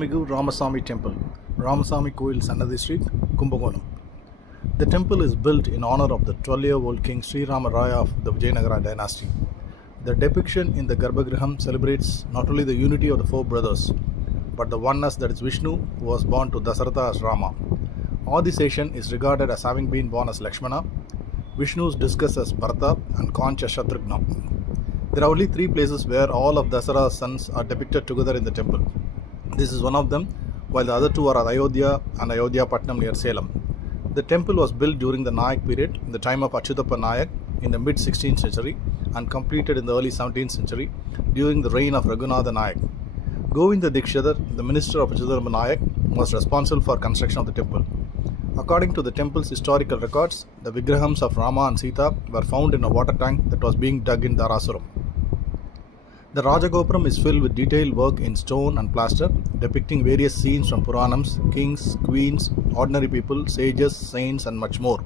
Arulmigu Ramasamy Temple, Ramasamy Koil Sannadi Street, Kumbakonam. The temple is built in honor of the 12-year-old King Sri Rama Raya of the Vijayanagara dynasty. The depiction in the Garbhagraham celebrates not only the unity of the four brothers, but the oneness that is Vishnu, who was born to Dasaratha as Rama. Adiseshan is regarded as having been born as Lakshmana, Vishnu is discussed as Bharata, and Kancha Shatrughna. There are only three places where all of Dasara's sons are depicted together in the temple. This is one of them, while the other two are at Ayodhya and Ayodhya Patnam near Salem. The temple was built during the Nayak period, in the time of Achyutappa Nayak, in the mid-16th century, and completed in the early 17th century, during the reign of Raghunatha Nayak. Govinda Dikshidhar, the minister of Achyutappa Nayak, was responsible for construction of the temple. According to the temple's historical records, the Vigrahams of Rama and Sita were found in a water tank that was being dug in Dharasuram. The Rajagopuram is filled with detailed work in stone and plaster, depicting various scenes from Puranams, kings, queens, ordinary people, sages, saints, and much more.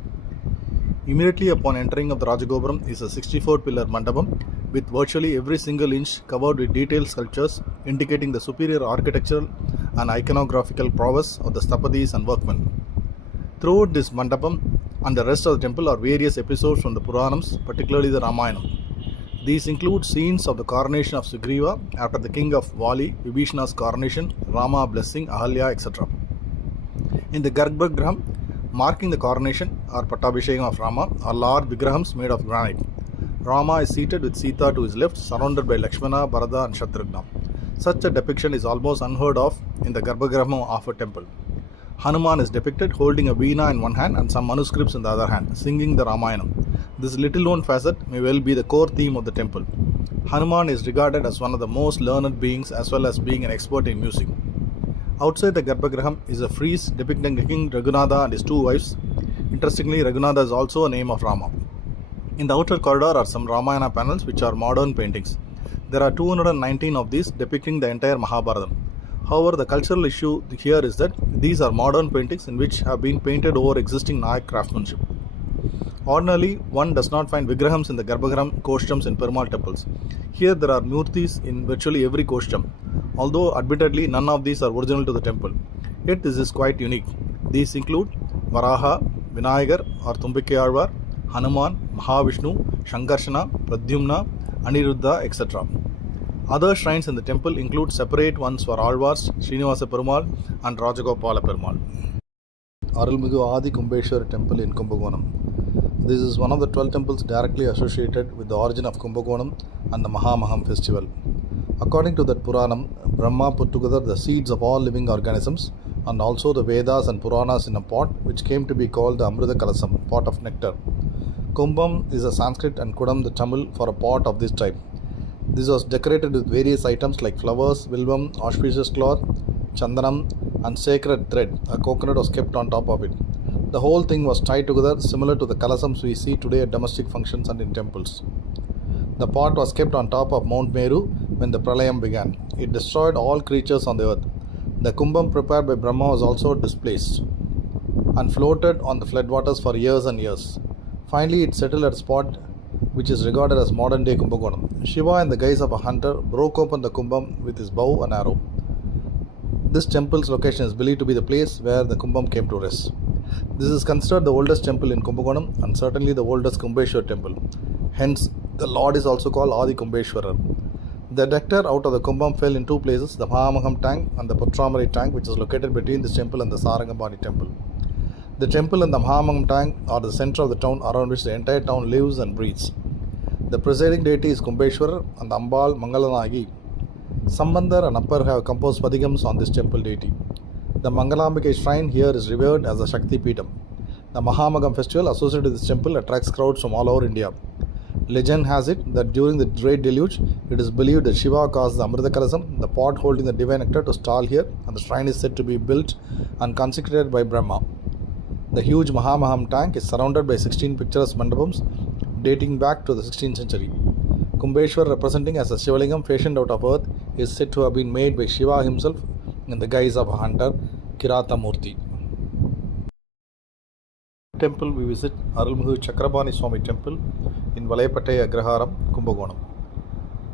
Immediately upon entering of the Rajagopuram is a 64-pillar mandapam with virtually every single inch covered with detailed sculptures indicating the superior architectural and iconographical prowess of the Sthapatis and workmen. Throughout this mandapam and the rest of the temple are various episodes from the Puranams, particularly the Ramayana. These include scenes of the coronation of Sugriva after the king of Vali, Vibhishana's coronation, Rama blessing, Ahalya, etc. In the Garbhagraham, marking the coronation or Pattabhishekam of Rama, are large Vigrahams made of granite. Rama is seated with Sita to his left, surrounded by Lakshmana, Bharata, and Shatrughna. Such a depiction is almost unheard of in the Garbhagraham of a temple. Hanuman is depicted holding a veena in one hand and some manuscripts in the other hand, singing the Ramayana. This little-known facet may well be the core theme of the temple. Hanuman is regarded as one of the most learned beings as well as being an expert in music. Outside the Garbhagraham is a frieze depicting King Raghunatha and his two wives. Interestingly, Raghunatha is also a name of Rama. In the outer corridor are some Ramayana panels which are modern paintings. There are 219 of these depicting the entire Mahabharata. However, the cultural issue here is that these are modern paintings in which have been painted over existing Nayak craftsmanship. Ordinarily, one does not find Vigrahams in the Garbhagraham koshtams in Perumal temples. Here there are murtis in virtually every koshtam, although admittedly none of these are original to the temple. Yet this is quite unique. These include Varaha, Vinayagar or Tumbikeyalvar, Hanuman, Mahavishnu, Shankarshana, Pradyumna, Aniruddha, etc. Other shrines in the temple include separate ones for Alvars, Srinivasa Perumal and Rajagopala Perumal. Arulmigu Adi Kumbeshwara Temple in Kumbakonam. This is one of the 12 temples directly associated with the origin of Kumbakonam and the Mahamaham festival. According to that Puranam, Brahma put together the seeds of all living organisms and also the Vedas and Puranas in a pot which came to be called the Amrita Kalasam, pot of nectar. Kumbam is a Sanskrit and Kudam the Tamil for a pot of this type. This was decorated with various items like flowers, vilvam, auspicious cloth, chandanam, and sacred thread. A coconut was kept on top of it. The whole thing was tied together similar to the kalasams we see today at domestic functions and in temples. The pot was kept on top of Mount Meru when the Pralayam began. It destroyed all creatures on the earth. The kumbam prepared by Brahma was also displaced and floated on the floodwaters for years and years. Finally, it settled at a spot which is regarded as modern-day Kumbakonam. Shiva, in the guise of a hunter, broke open the kumbam with his bow and arrow. This temple's location is believed to be the place where the kumbam came to rest. This is considered the oldest temple in Kumbakonam and certainly the oldest Kumbeshwar temple. Hence, the Lord is also called Adi Kumbeshwarar. The nectar out of the kumbam fell in two places, the Mahamaham tank and the Potramari tank, which is located between this temple and the Sarangabani temple. The temple and the Mahamaham tank are the center of the town around which the entire town lives and breathes. The presiding deity is Kumbeshwar and Ambal Mangalanagi. Sambandar and Appar have composed padigams on this temple deity. The Mangalambika shrine here is revered as a Shakti Peetam. The Mahamagam festival associated with this temple attracts crowds from all over India. Legend has it that during the Great Deluge, it is believed that Shiva caused the Amrita Kalasam, the pot holding the divine nectar, to stall here, and the shrine is said to be built and consecrated by Brahma. The huge Mahamaham tank is surrounded by 16 picturesque mandapams dating back to the 16th century. Kumbeshwar, representing as a Shivalingam fashioned out of earth, is said to have been made by Shiva himself in the guise of a hunter, Kirata Murti. Temple we visit Arulmigu Chakrabani Swami Temple in Valayapattai Agraharam, Kumbakonam.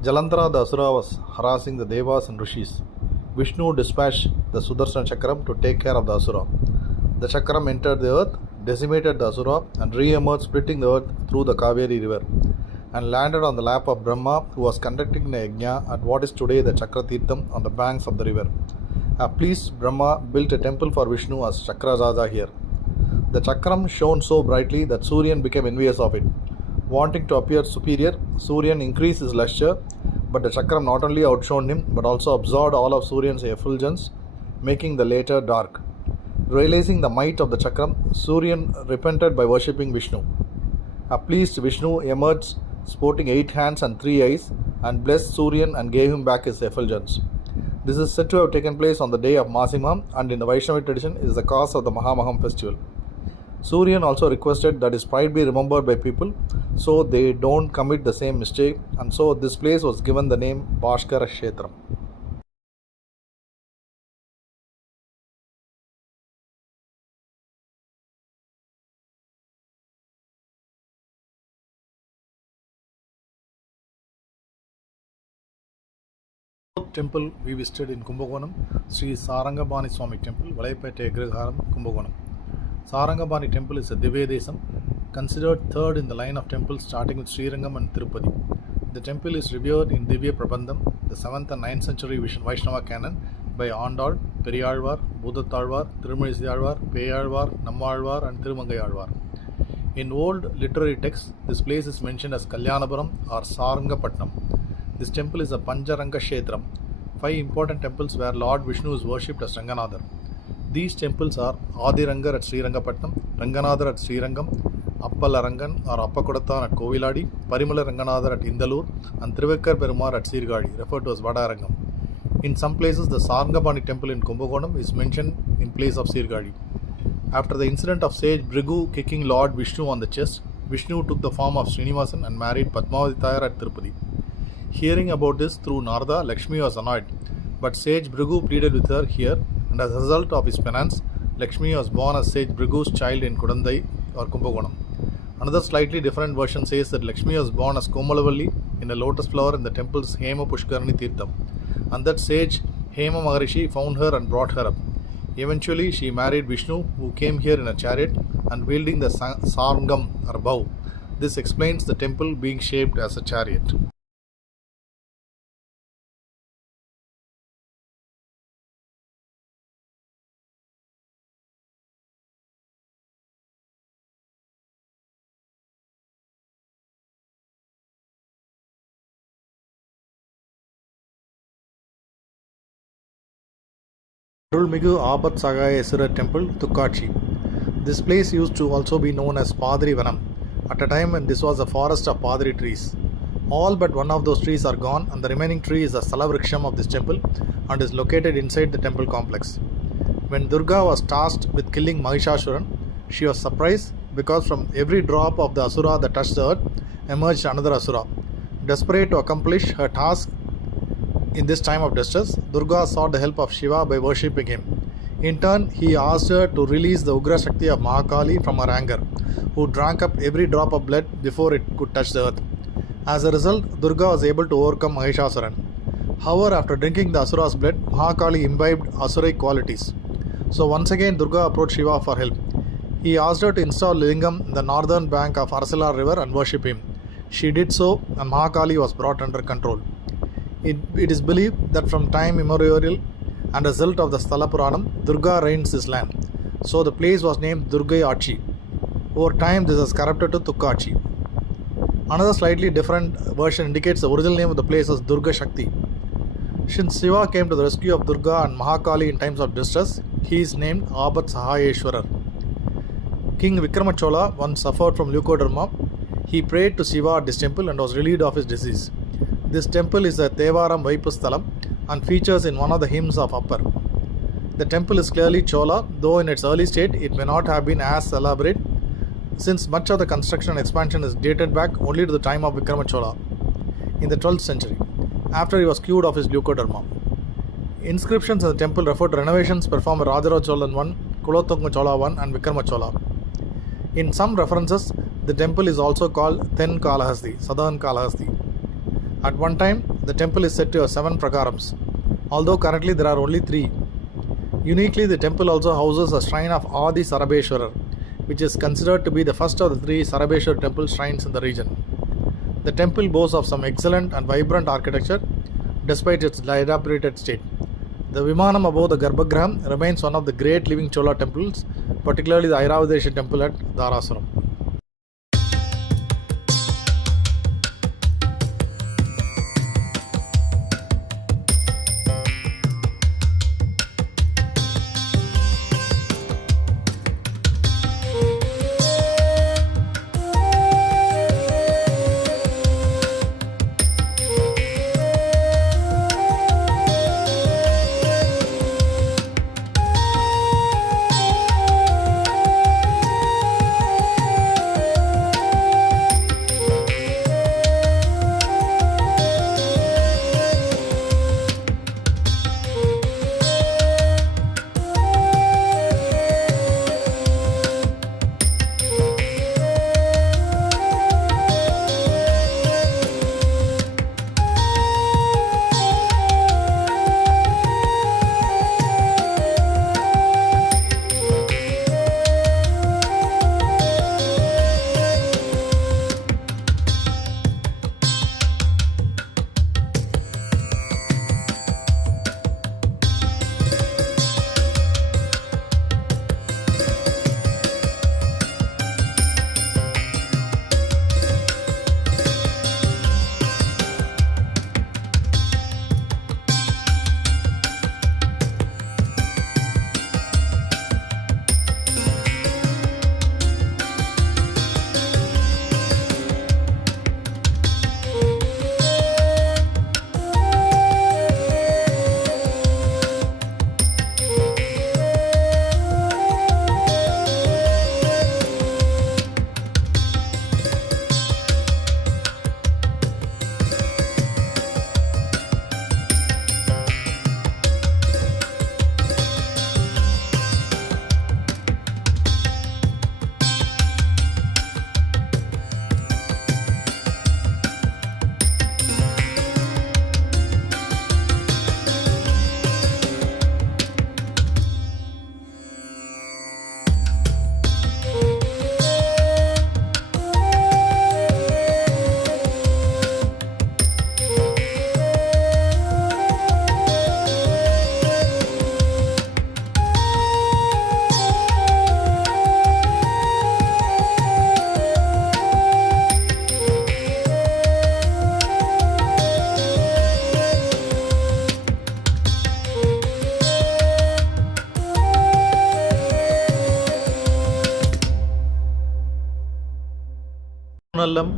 Jalandhara the Asura was harassing the Devas and Rishis. Vishnu dispatched the Sudarshan Chakram to take care of the Asura. The Chakram entered the earth, decimated the Asura, and re-emerged, splitting the earth through the Kaveri river, and landed on the lap of Brahma, who was conducting a yajna at what is today the Chakratirtham on the banks of the river. A pleased Brahma built a temple for Vishnu as Chakrazaja here. The Chakram shone so brightly that Suryan became envious of it. Wanting to appear superior, Suryan increased his lustre, but the Chakram not only outshone him but also absorbed all of Suryan's effulgence, making the latter dark. Realizing the might of the Chakram, Suryan repented by worshipping Vishnu. A pleased Vishnu emerged, sporting 8 hands and 3 eyes, and blessed Suryan and gave him back his effulgence. This is said to have taken place on the day of Masimham, and in the Vaishnava tradition is the cause of the Mahamaham festival. Suryan also requested that his pride be remembered by people so they don't commit the same mistake, and so this place was given the name Bhaskara Kshetram. Temple we visited in Kumbakonam, Sri Sarangabani Swami Temple, Valaipete Agriharam, Kumbakonam. Sarangabani Temple is a Divya Desam, considered third in the line of temples starting with Srirangam and Tirupati. The temple is revered in Divya Prabandham, the 7th and 9th century Vaishnava canon by Andal, Periyalvar, Bhudathalvar, Tirumalizhiyalvar, Peyalvar, Nammalvar and Tirumangayalvar. In old literary texts, this place is mentioned as Kalyanapuram or Sarangapatnam. This temple is a Panjaranga Kshetram. 5 important temples where Lord Vishnu is worshipped as Ranganadhar. These temples are Adirangar at Srirangapatnam, Ranganadhar at Srirangam, Appalarangan or Appakodatan at Koviladi, Parimala Ranganadhar at Indalur, and Trivekkar Perumar at Sirgadi, referred to as Vadarangam. In some places, the Sarangabani temple in Kumbakonam is mentioned in place of Sirgadi. After the incident of sage Brigu kicking Lord Vishnu on the chest, Vishnu took the form of Srinivasan and married Padmavati Tayar at Tirupati. Hearing about this through Narada, Lakshmi was annoyed, but sage Brigu pleaded with her here, and as a result of his penance, Lakshmi was born as sage Brigu's child in Kudandai or Kumbakonam. Another slightly different version says that Lakshmi was born as Komalavalli in a lotus flower in the temple's Hema Pushkarani Tirtham, and that sage Hema Maharishi found her and brought her up. Eventually, she married Vishnu, who came here in a chariot and wielding the Sarngam or bow. This explains the temple being shaped as a chariot. Arulmigu Abat Sagayeswara Temple, Thukkachi. This place used to also be known as Padri Vanam, at a time when this was a forest of Padri trees. All but one of those trees are gone, and the remaining tree is the Salavriksham of this temple and is located inside the temple complex. When Durga was tasked with killing Mahishasuran, she was surprised because from every drop of the Asura that touched the earth emerged another Asura. Desperate to accomplish her task in this time of distress, Durga sought the help of Shiva by worshipping him. In turn, he asked her to release the Ugra Shakti of Mahakali from her anger, who drank up every drop of blood before it could touch the earth. As a result, Durga was able to overcome Mahishasuran. However, after drinking the Asura's blood, Mahakali imbibed Asuric qualities. So once again, Durga approached Shiva for help. He asked her to install Lingam in the northern bank of Arsalar river and worship him. She did so, and Mahakali was brought under control. It is believed that from time immemorial and as a result of the Sthala Puranam, Durga reigns this land. So the place was named Durgai Achi. Over time, this has corrupted to Thukkachi. Another slightly different version indicates the original name of the place as Durga Shakti. Since Shiva came to the rescue of Durga and Mahakali in times of distress, he is named Abat Sahayeshwarar. King Vikramachola once suffered from leukoderma. He prayed to Shiva at this temple and was relieved of his disease. This temple is a Tevaram Vaipusthalam and features in one of the hymns of Upper. The temple is clearly Chola, though in its early state it may not have been as elaborate, since much of the construction and expansion is dated back only to the time of Vikramachola in the 12th century, after he was cured of his leukoderma. Inscriptions in the temple refer to renovations performed by Rajaraja Cholan I, Kulothunga Chola I and Vikramachola. In some references, the temple is also called Then Kalahasti, Southern Kalahasti. At one time, the temple is said to have 7 prakarams. although currently there are only 3. Uniquely, the temple also houses a shrine of Adi Sarabeshwarar, which is considered to be the first of the 3 Sarabeshwar temple shrines in the region. The temple boasts of some excellent and vibrant architecture despite its dilapidated state. The Vimanam above the Garbhagriha remains one of the great living Chola temples, particularly the Airavadesha temple at Dharasuram.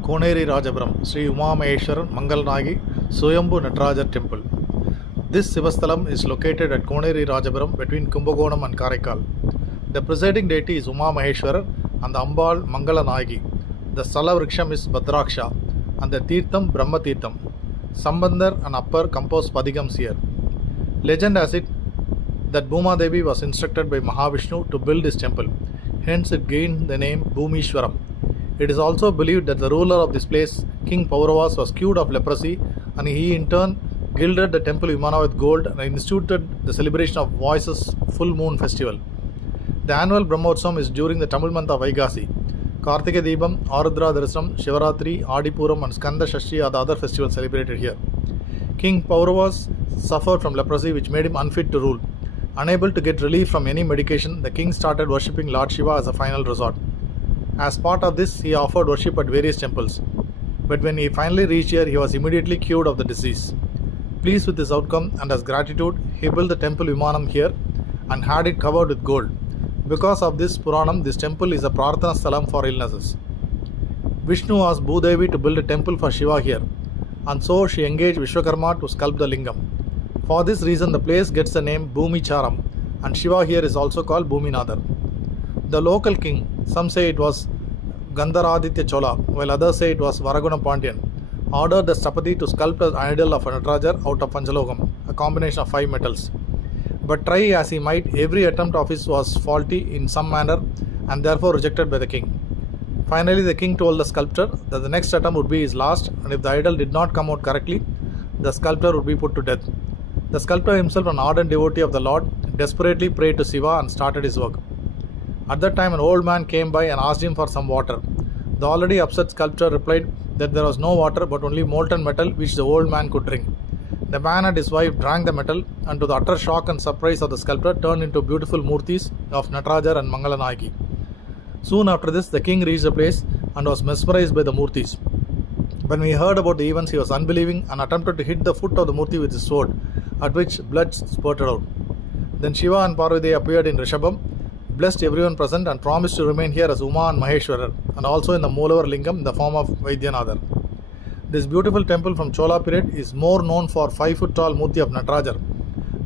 Koneri Rajapuram, Sri Umamaheshwaran Mangalanagi Suyambhu Natarajar Temple. This Sivasthalam is located at Koneri Rajapuram between Kumbakonam and Karaikal. The presiding deity is Umamaheshwarar and the Ambal Mangalanagi. The Sthala Vriksham is Bhadraksha and the Tirtham Brahma Tirtham. Sambandar and Upper compose Padigams here. Legend has it that Bhuma Devi was instructed by Mahavishnu to build this temple. Hence it gained the name Bhumishwaram. It is also believed that the ruler of this place, King Pauravas, was cured of leprosy and he in turn gilded the temple Vimana with gold and instituted the celebration of Voices Full Moon Festival. The annual Brahmotsam is during the Tamil month of Vaigasi. Kartika Deepam, Arudra Darsam, Shivaratri, Adipuram and Skanda Shashti are the other festivals celebrated here. King Pauravas suffered from leprosy which made him unfit to rule. Unable to get relief from any medication, the king started worshipping Lord Shiva as a final resort. As part of this, he offered worship at various temples. But when he finally reached here, he was immediately cured of the disease. Pleased with this outcome and as gratitude, he built the temple Vimanam here and had it covered with gold. Because of this Puranam, this temple is a Prarthana Sthalam for illnesses. Vishnu asked Bhudevi to build a temple for Shiva here, and so she engaged Vishwakarma to sculpt the lingam. For this reason, the place gets the name Bhumicharam, and Shiva here is also called Bhuminadar. The local king, some say it was Gandharaditya Chola, while others say it was Varaguna Pandyan, ordered the Stapati to sculpt an idol of a Natarajar out of Panchalokam, a combination of 5 metals. But try as he might, every attempt of his was faulty in some manner and therefore rejected by the king. Finally, the king told the sculptor that the next attempt would be his last, and if the idol did not come out correctly, the sculptor would be put to death. The sculptor himself, an ardent devotee of the Lord, desperately prayed to Shiva and started his work. At that time, an old man came by and asked him for some water. The already upset sculptor replied that there was no water but only molten metal which the old man could drink. The man and his wife drank the metal, and to the utter shock and surprise of the sculptor, turned into beautiful murtis of Natarajar and Mangalanayaki. Soon after this, the king reached the place and was mesmerized by the murtis. When he heard about the events, he was unbelieving and attempted to hit the foot of the murti with his sword, at which blood spurted out. Then Shiva and Parvati appeared in Rishabham, blessed everyone present, and promised to remain here as Uma and Maheshwarar, and also in the Molavar Lingam in the form of Vaidyanadhar. This beautiful temple from Chola period is more known for 5-foot tall Murti of Natarajar.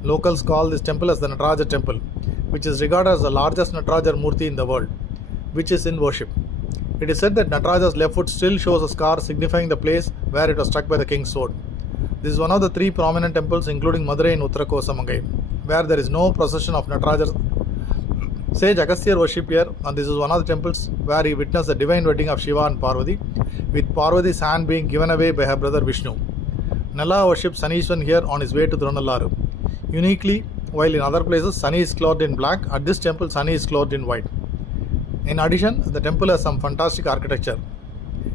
Locals call this temple as the Natarajar temple, which is regarded as the largest Natarajar Murti in the world, which is in worship. It is said that Natarajar's left foot still shows a scar signifying the place where it was struck by the king's sword. This is one of the 3 prominent temples, including Madurai in Uttara Kosamangai, where there is no procession of Natarajar. Sage Agasthyar worship here, and this is one of the temples where he witnessed the divine wedding of Shiva and Parvati, with Parvati's hand being given away by her brother Vishnu. Nala worships Sanishwan here on his way to Thirunalluru. Uniquely, while in other places Sani is clothed in black, at this temple Sani is clothed in white. In addition, the temple has some fantastic architecture,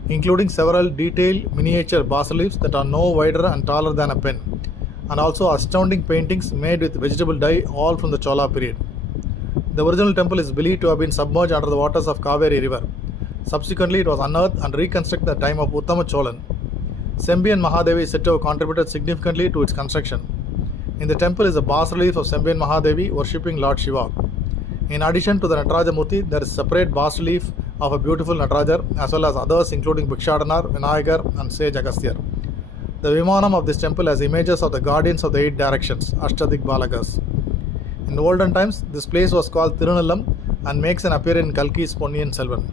including several detailed miniature bas-reliefs that are no wider and taller than a pen, and also astounding paintings made with vegetable dye, all from the Chola period. The original temple is believed to have been submerged under the waters of Kaveri river. Subsequently, it was unearthed and reconstructed at the time of Uttama Cholan. Sembian Mahadevi is said to have contributed significantly to its construction. In the temple is a bas-relief of Sembian Mahadevi worshipping Lord Shiva. In addition to the Nataraja Murti, there is a separate bas-relief of a beautiful Natarajar, as well as others including Bhikshadanar, Vinayagar and Sage Agasthyar. The Vimanam of this temple has images of the guardians of the 8 directions, Ashtadik Balakas. In the olden times, this place was called Tirunallam and makes an appearance in Kalki's Ponniyin Selvan.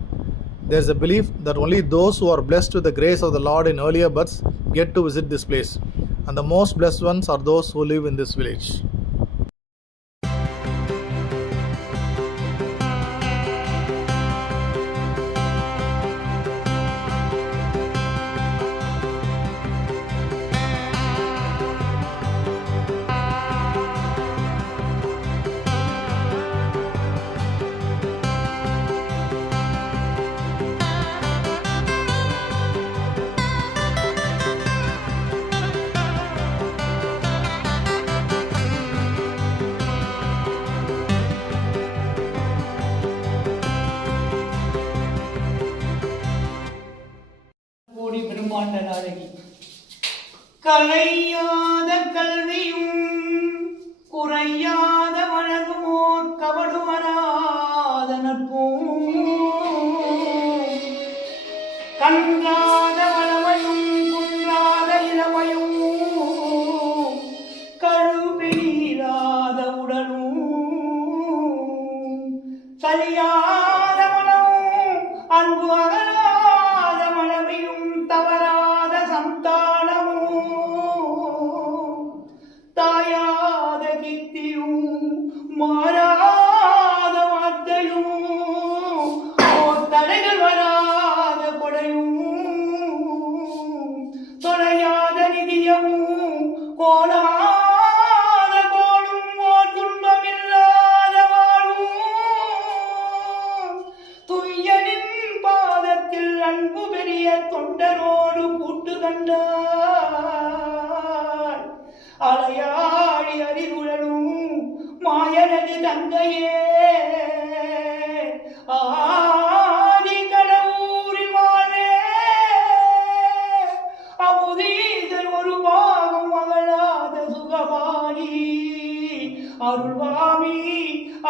There is a belief that only those who are blessed with the grace of the Lord in earlier births get to visit this place, and the most blessed ones are those who live in this village. கலையாத கல்வியும் குறையாத வழகுமோர் கவடு வராத நட்பும் கன்றாத வளமையும் குன்றாத இளமையும் கழுவீராத உடலும் சரியாத மனமும் அன்பு அகலாத மனமையும் தவறாத சந்தானமும் தாயாத கீர்த்தியும் மாறாத வார்த்தையும் தடைகள் வராத கொடையும் தொலையாத நிதியமும் கோலாத கோலும் ஓர் துன்பமில்லாத வாழும் துய்யனின் பாதத்தில் அன்பு பெரிய தொண்டரோடு கூட்டு கண்டார் அலையாடி அறிவுடலும் மாயனது தங்கையே ஆதி கடவுரில் வாழே அமுதீதர் ஒரு பாகம் மகளாத சுகமானி அருள்வாமி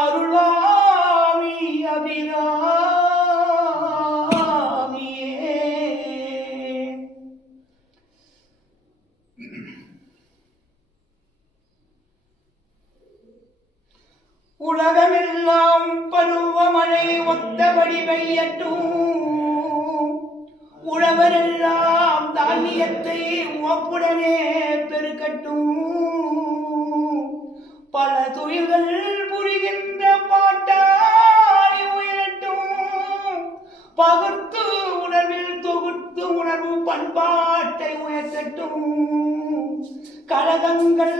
அருள்வாமி அபிராமியே. உலகமெல்லாம் பருவமழை ஒத்தபடி பெய்யட்டும், உழவரெல்லாம் தானியத்தை உவப்புடனே பெருக்கட்டும், பல துயில்கள் புரிகின்ற பாட்டாளி உயரட்டும், பகுத்து உணர்வில் தொகுத்து உணர்வு பண்பாட்டை உயர்த்தட்டும், கழகங்கள்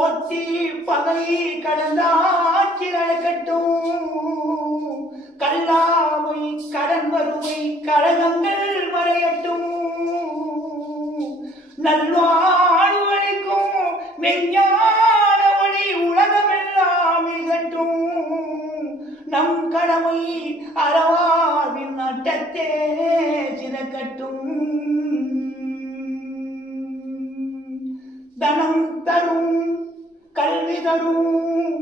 போற்றி பகை கடந்தாட்சி நடக்கட்டும். கல்லாமை கடன் வறுமை கடகங்கள் மறையட்டும். நல்வாழ்வழிக்கும் மெஞ்ஞான வழி உலகமெல்லாம் மிகட்டும். நம் கடமை அறவாழ்வின் நட்டத்தே சிறக்கட்டும். தனம் தரும் கல்வி தரும்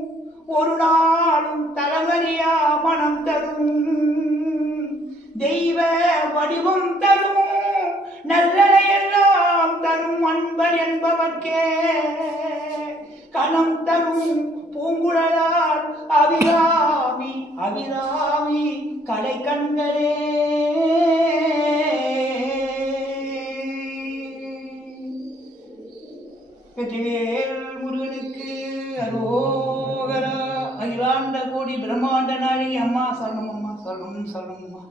ஒரு நாளும் தலைவரியா மனம் தரும். தெய்வ வடிவம் தரும் நல்லதையெல்லாம் தரும் அன்பர் என்பவர்க்கே. கணம் தரும் பூங்குழலால் அபிராமி அபிராமி கடை கண்களே. வெற்றிவேல் முருகனுக்கு அரோகரா. அகிலாண்ட கோடி பிரம்மாண்ட நாளி அம்மா சரணம் அம்மா சரணம் சரணம் அம்மா.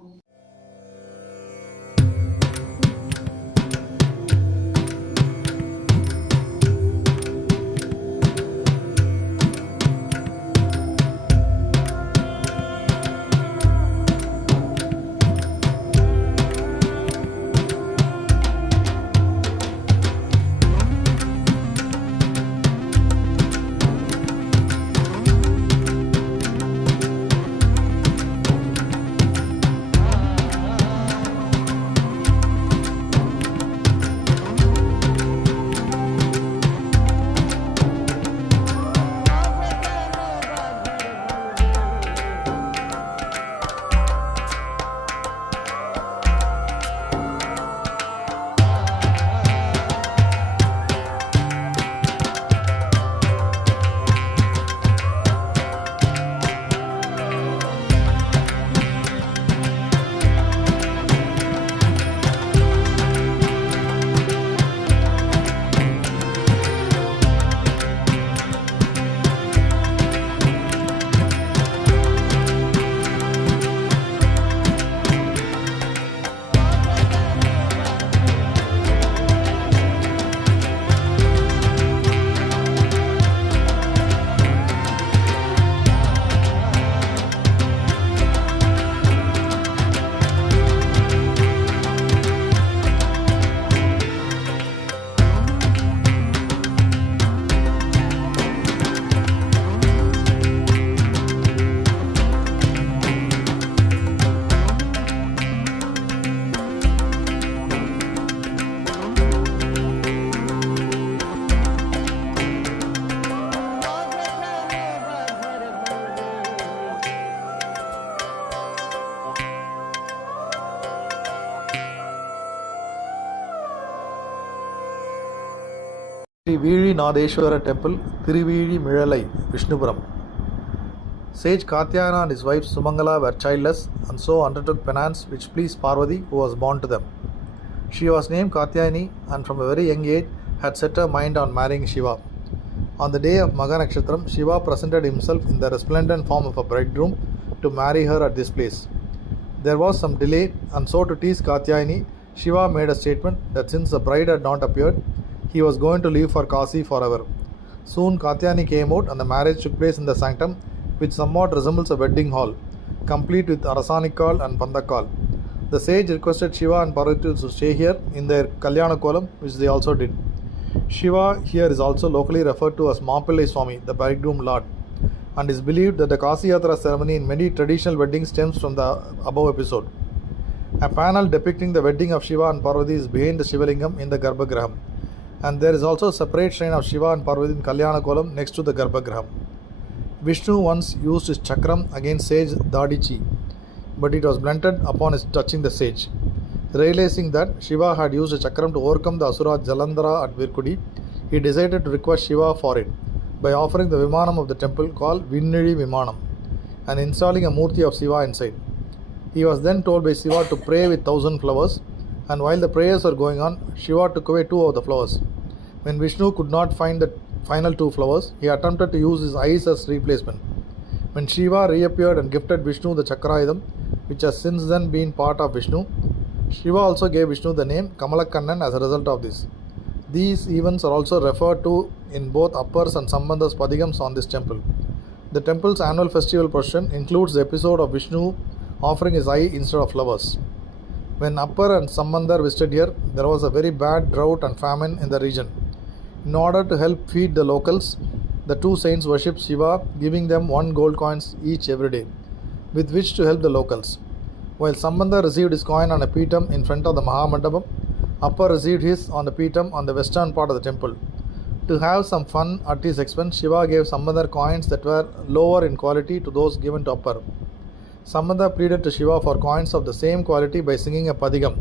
Sri Veeri Nadeshwara Temple, Tiruvili Milai, Vishnupuram. Sage Katyayana and his wife Sumangala were childless and so undertook penance which pleased Parvati, who was born to them. She was named Katyayani and from a very young age had set her mind on marrying Shiva. On the day of Magha Nakshatram, Shiva presented himself in the resplendent form of a bridegroom to marry her at this place. There was some delay, and so to tease Katyayani, Shiva made a statement that since the bride had not appeared, he was going to leave for Kasi forever. Soon Katyayani came out and the marriage took place in the sanctum, which somewhat resembles a wedding hall, complete with Arasanikal and Pandakal. The sage requested Shiva and Parvati to stay here in their Kalyana Kolam, which they also did. Shiva here is also locally referred to as Mappillai Swami, the bridegroom lord, and is believed that the Kasi Yatra ceremony in many traditional weddings stems from the above episode. A panel depicting the wedding of Shiva and Parvati is behind the Shivalingam in the Garbhagraham, and there is also a separate shrine of Shiva and Parvati in Kalyana Kolam next to the Garbhagraham. Vishnu once used his chakram against sage Dadichi, but it was blunted upon his touching the sage. Realizing that Shiva had used a chakram to overcome the Asura Jalandhara at Virkudi, he decided to request Shiva for it by offering the Vimanam of the temple called Vinnili Vimanam and installing a Murti of Shiva inside. He was then told by Shiva to pray with 1,000 flowers, and while the prayers were going on, Shiva took away 2 of the flowers. When Vishnu could not find the final 2 flowers, he attempted to use his eyes as replacement. When Shiva reappeared and gifted Vishnu the Chakrayudham, which has since then been part of Vishnu, Shiva also gave Vishnu the name Kamalakannan as a result of this. These events are also referred to in both Appars and Sambandha's Padigams on this temple. The temple's annual festival procession includes the episode of Vishnu offering his eye instead of flowers. When Appar and Sambandhar visited here, there was a very bad drought and famine in the region. In order to help feed the locals, the two saints worshipped Shiva, giving them 1 gold coins each every day, with which to help the locals. While Sambandhar received his coin on a Peetam in front of the Mahamandapam, Appar received his on the Peetam on the western part of the temple. To have some fun at his expense, Shiva gave Sambandhar coins that were lower in quality to those given to Appar. Sambandhar pleaded to Shiva for coins of the same quality by singing a Padigam,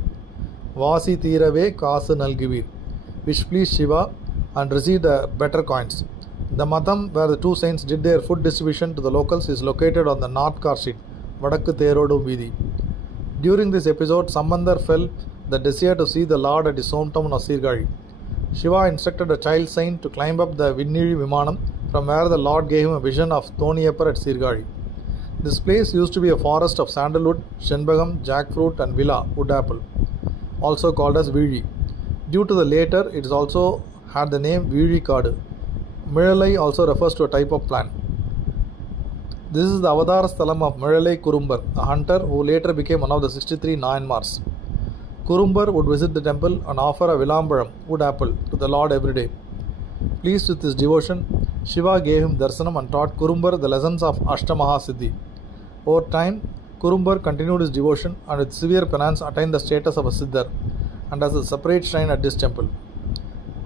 Vasi Tirave Kasu Nalgivir, which pleased Shiva and received the better coins. The Matam where the two saints did their food distribution to the locals is located on the North Car Street, Vadakku Therodu Veedi. During this episode, Sambandhar felt the desire to see the Lord at his hometown of Sirgari. Shiva instructed a child saint to climb up the Vinniri Vimanam from where the Lord gave him a vision of Thoniyapar at Sirgari. This place used to be a forest of sandalwood, shenbagam, jackfruit and villa wood apple, also called as Viri. Due to the later, it is also had the name Viri Kadu. Miralai also refers to a type of plant. This is the Avadara Sthalam of Miralai Kurumbar, a hunter who later became one of the 63 Nayanmars. Kurumbar would visit the temple and offer a Vilambaram, wood apple, to the Lord every day. Pleased with his devotion, Shiva gave him darshanam and taught Kurumbar the lessons of Ashtamaha Siddhi. Over time, Kurumbar continued his devotion and with severe penance attained the status of a Siddhar and has a separate shrine at this temple.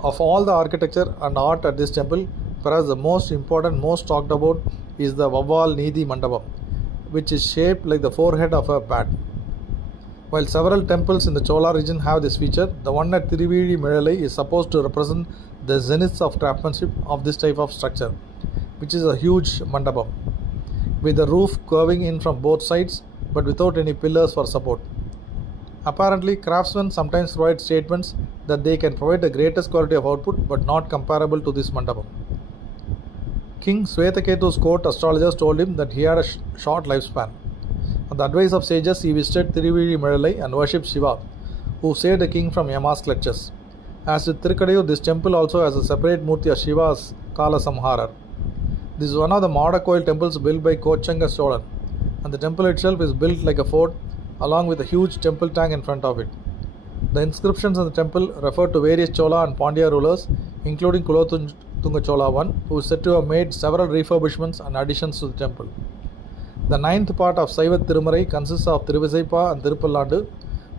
Of all the architecture and art at this temple, perhaps the most important, most talked about is the Vavval Nidhi Mandapam, which is shaped like the forehead of a bat. While several temples in the Chola region have this feature, the one at Tiruvizhi Miralai is supposed to represent the zenith of craftsmanship of this type of structure, which is a huge mandapam, with the roof curving in from both sides but without any pillars for support. Apparently, craftsmen sometimes provide statements that they can provide the greatest quality of output but not comparable to this mandapam. King Swetaketu's court astrologers told him that he had a short lifespan. On the advice of sages, he visited Tiruvizhi Miralai and worshipped Shiva, who saved the king from Yama's clutches. As with Tirukadayur, this temple also has a separate murti of Shiva's Kala Samharar. This is one of the Madakoil temples built by Kochanga Cholan, and the temple itself is built like a fort along with a huge temple tank in front of it. The inscriptions in the temple refer to various Chola and Pandya rulers, including Kulothunga Chola I, who is said to have made several refurbishments and additions to the temple. The ninth part of Saivat Tirumarai consists of Tiruvizaipa and Tirupallandu,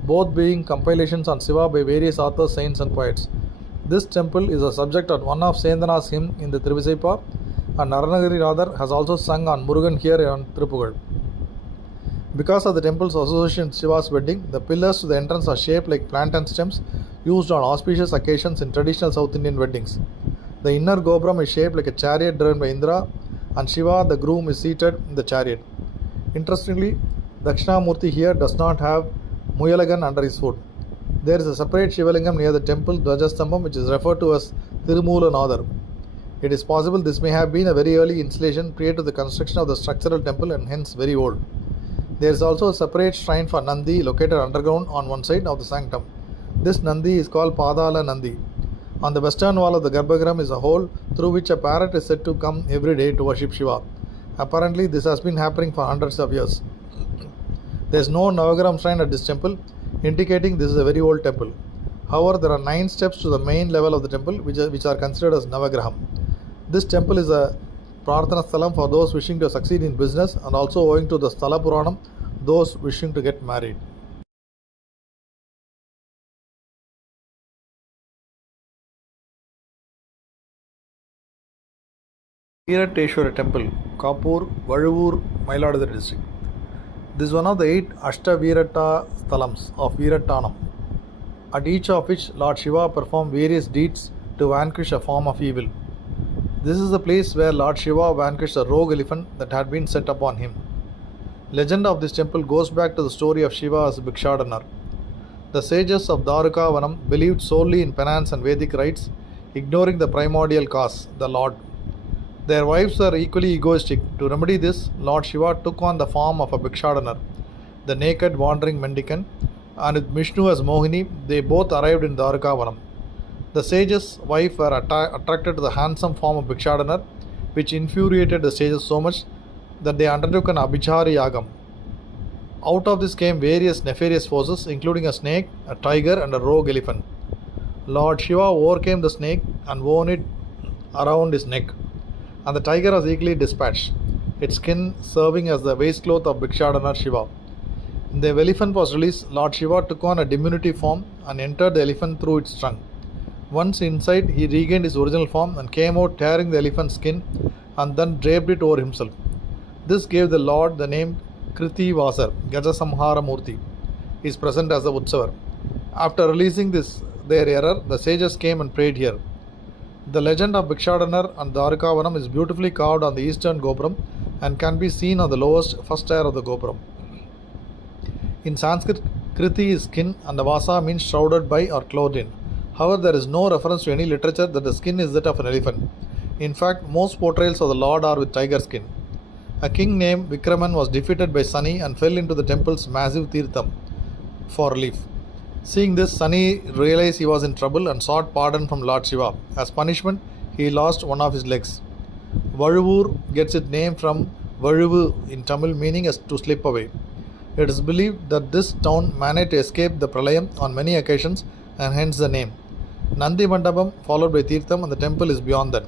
both being compilations on Shiva by various authors, saints and poets. This temple is a subject of one of Sendana's hymn in the Tiruvizaipa, and Naranagari Radhar has also sung on Murugan here on Tirupugal. Because of the temple's association with Shiva's wedding, the pillars to the entrance are shaped like plantain stems used on auspicious occasions in traditional South Indian weddings. The inner Gopram is shaped like a chariot driven by Indra, and Shiva, the groom, is seated in the chariot. Interestingly, Dakshinamurti here does not have Muyalagan under his foot. There is a separate Shivalingam near the temple Dvajastambam which is referred to as Tirumulanadar. It is possible this may have been a very early installation prior to the construction of the structural temple and hence very old. There is also a separate shrine for Nandi located underground on one side of the sanctum. This Nandi is called Padala Nandi. On the western wall of the Garbhagriha is a hole through which a parrot is said to come every day to worship Shiva. Apparently, this has been happening for hundreds of years. There is no Navagram shrine at this temple, indicating this is a very old temple. However, there are 9 steps to the main level of the temple, which are considered as Navagraham. This temple is a Prarthana Sthalam for those wishing to succeed in business and also owing to the Sthala Puranam, those wishing to get married. Veerateshwara Temple, Kapur, Vazhavur, Mayiladuthurai district. This is one of the 8 Ashtavirata Sthalams of Veeratanam, at each of which Lord Shiva performed various deeds to vanquish a form of evil. This is the place where Lord Shiva vanquished a rogue elephant that had been set upon him. Legend of this temple goes back to the story of Shiva as Bhikshadanar. The sages of Dwarka believed solely in penance and Vedic rites, ignoring the primordial cause, the Lord. Their wives were equally egoistic. To remedy this, Lord Shiva took on the form of a Bhikshadanar, the naked wandering mendicant, and with Vishnu as Mohini, they both arrived in Dwarka. The sage's wife were attracted to the handsome form of Bhikshadana, which infuriated the sages so much that they undertook an Abhichari Yagam. Out of this came various nefarious forces, including a snake, a tiger, and a rogue elephant. Lord Shiva overcame the snake and wore it around his neck, and the tiger was equally dispatched, its skin serving as the waistcloth of Bhikshadana Shiva. When the elephant was released, Lord Shiva took on a diminutive form and entered the elephant through its trunk. Once inside, he regained his original form and came out tearing the elephant's skin and then draped it over himself. This gave the Lord the name Kriti Vasar, Gajasamhara Murti. He is present as the Utsavar. After releasing their error, the sages came and prayed here. The legend of Bhikshadanar and Dwarikavanam is beautifully carved on the eastern Gopuram and can be seen on the first tier of the Gopuram. In Sanskrit, Kriti is skin and the Vasa means shrouded by or clothed in. However, there is no reference to any literature that the skin is that of an elephant. In fact, most portrayals of the Lord are with tiger skin. A king named Vikraman was defeated by Sani and fell into the temple's massive tirtham for relief. Seeing this, Sani realized he was in trouble and sought pardon from Lord Shiva. As punishment, he lost one of his legs. Vazhuvur gets its name from Vazhuvu in Tamil, meaning as to slip away. It is believed that this town managed to escape the pralayam on many occasions and hence the name. Nandi Mandapam followed by Tirtham, and the temple is beyond that.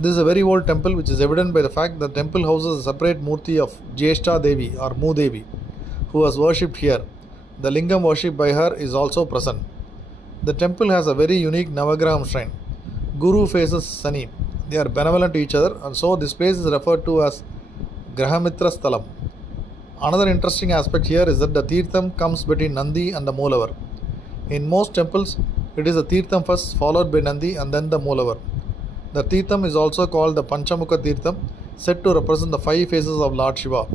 This is a very old temple, which is evident by the fact that the temple houses a separate murti of Jyeshta Devi or Mu Devi, who was worshipped here. The lingam worshipped by her is also present. The temple has a very unique Navagraham shrine. Guru faces Sani. They are benevolent to each other, and so this place is referred to as Grahamitra Sthalam. Another interesting aspect here is that the Tirtham comes between Nandi and the Moolavar. In most temples, it is the Tirtham first, followed by Nandi and then the Moolavar. The Tirtham is also called the Panchamukha Tirtham, said to represent the 5 faces of Lord Shiva.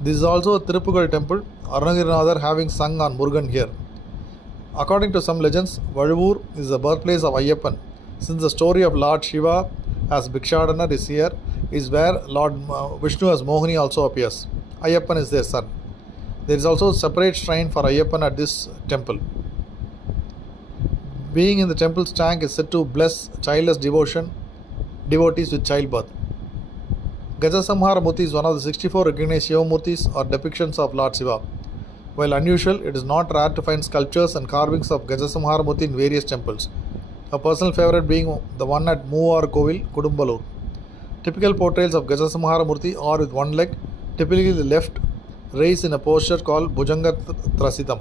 This is also a Tirupugal temple, Arunagirinathar having sung on Murugan here. According to some legends, Vazhuvur is the birthplace of Ayyappan, since the story of Lord Shiva as Bhikshadanar is here, is where Lord Vishnu as Mohini also appears. Ayyappan is their son. There is also a separate shrine for Ayyappan at this temple. Being in the temple's tank is said to bless childless devotees with childbirth. Gajasamhara Murti is one of the 64 recognized Shiva Murtis or depictions of Lord Shiva. While unusual, it is not rare to find sculptures and carvings of Gajasamhara Murti in various temples. A personal favorite being the one at Moovar Kovil, Kudumbalur. Typical portrayals of Gajasamhara Murti are with one leg, typically the left, raised in a posture called Bhujanga Trasitam.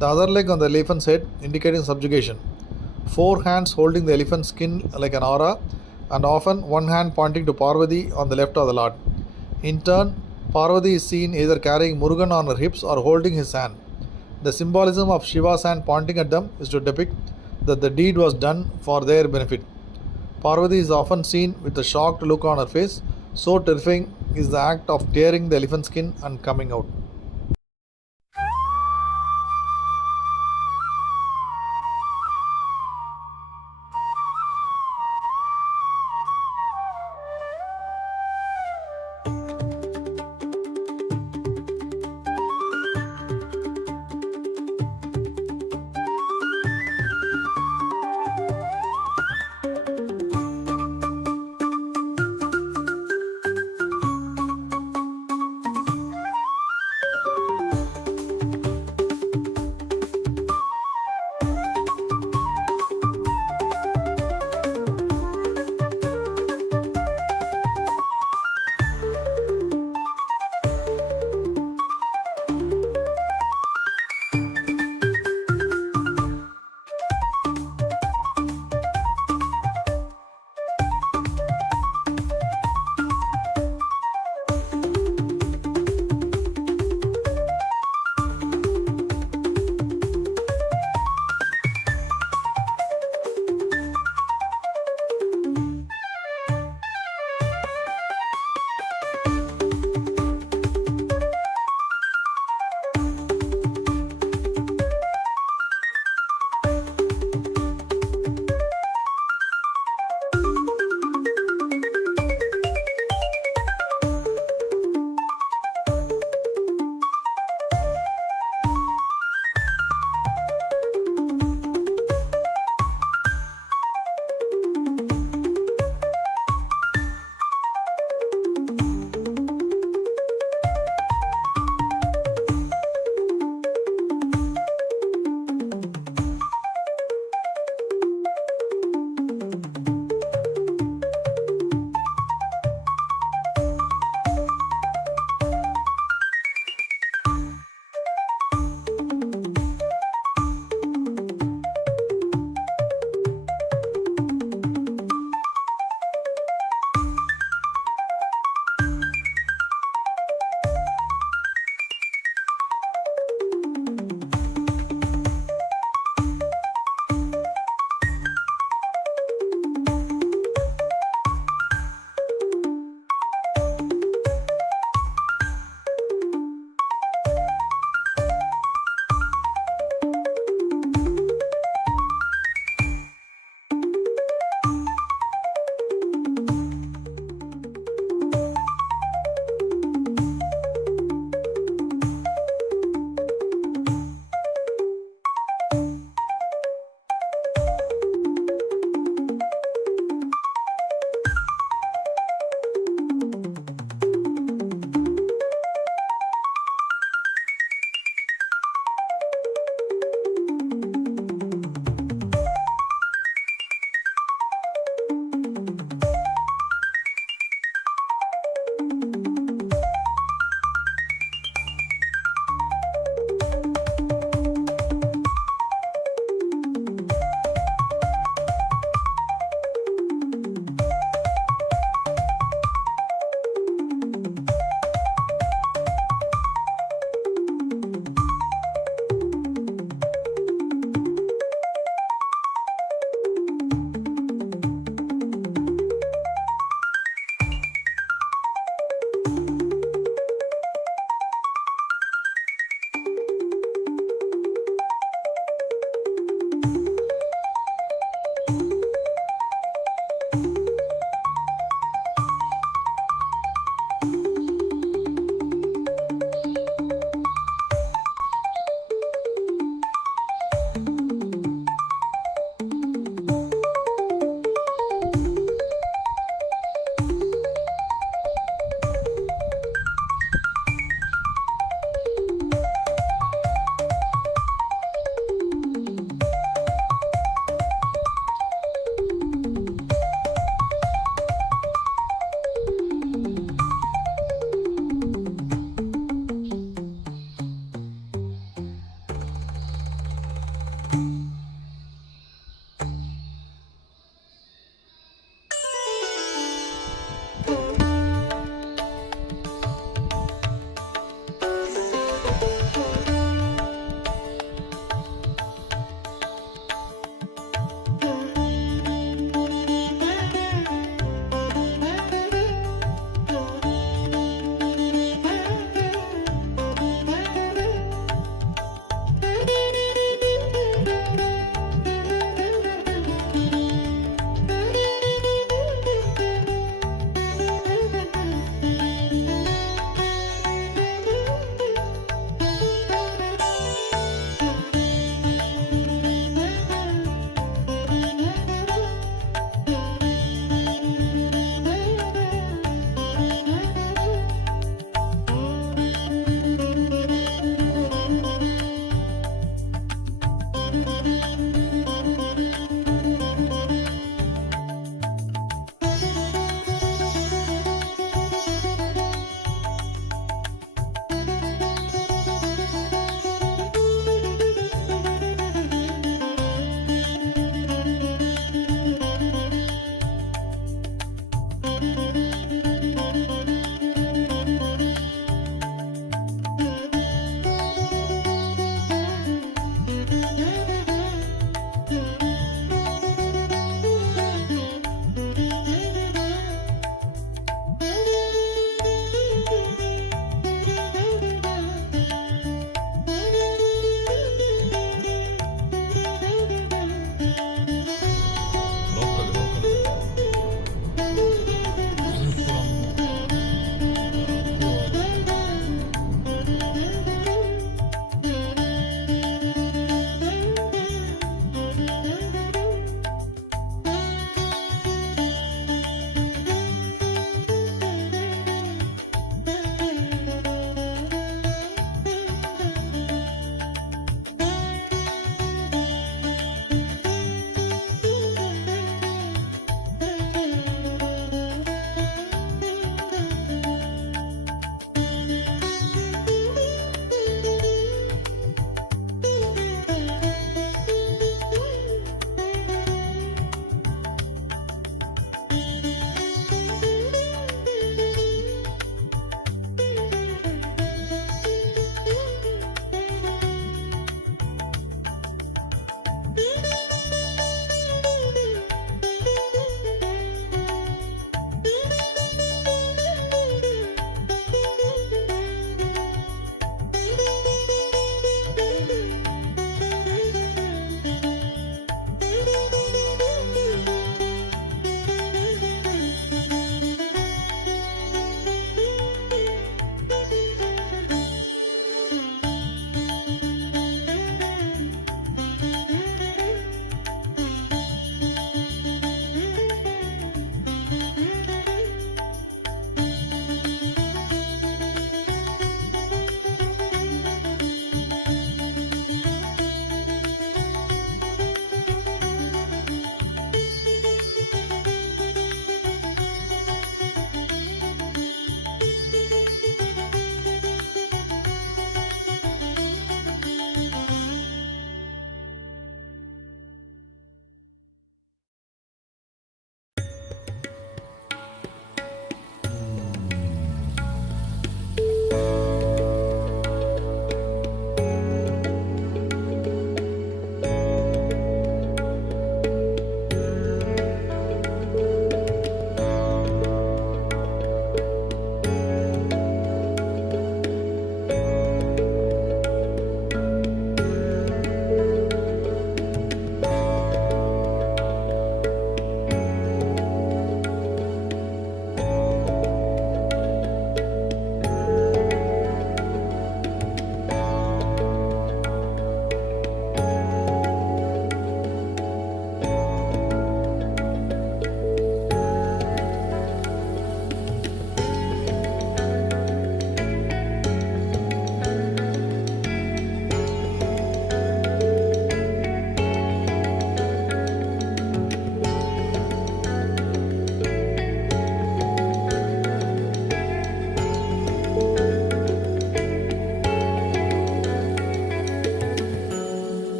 The other leg on the elephant's head indicating subjugation. 4 hands holding the elephant's skin like an aura, and often one hand pointing to Parvati on the left of the Lord. In turn, Parvati is seen either carrying Murugan on her hips or holding his hand. The symbolism of Shiva's hand pointing at them is to depict that the deed was done for their benefit. Parvati is often seen with a shocked look on her face, so terrifying is the act of tearing the elephant's skin and coming out.